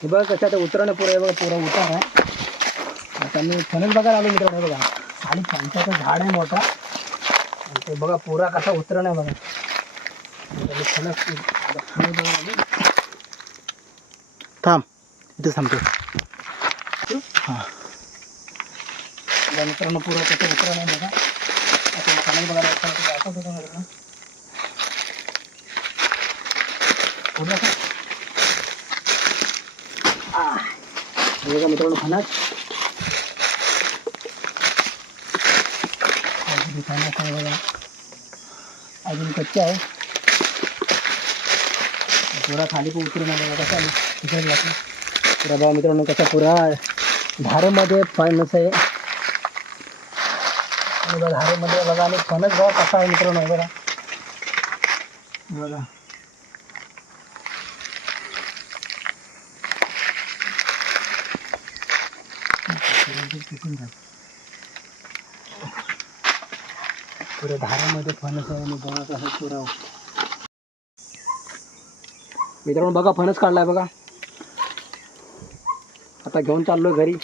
हे बघा कसं आता उतरणं पुरं आहे बघा, पुरा उतार आहे. आता मी फणस बघायला आलो मित्रांनो. बघा खाली फणसाचं झाड आहे मोठा आणि ते बघा पुरा कसा उतरण आहे बघा. फणस बघा थांब इथे थांबतो. हां मित्रांनो पुरा कसं उतरण आहे बघा. आता फणस बघायला दाखवतो मित्रांनो. पुरा बघा मित्रांनो फणस आहे बघा, अजून कच्चे आहे. पुरा खाली पण उतरून आला बघा. चालू तिकडे लागला पुरा बघा मित्रांनो कसा पुरा धारेमध्ये फणस आहे. आणि बघा धारेमध्ये बघा आणि फणस बघा कसा आहे मित्रांनो. बघा बघा पुऱ्या धारामध्ये फणस आहे आणि बघा कसं पुरा मित्रांनो. बघा फणस काढलाय बघा. आता घेऊन चाललोय घरी.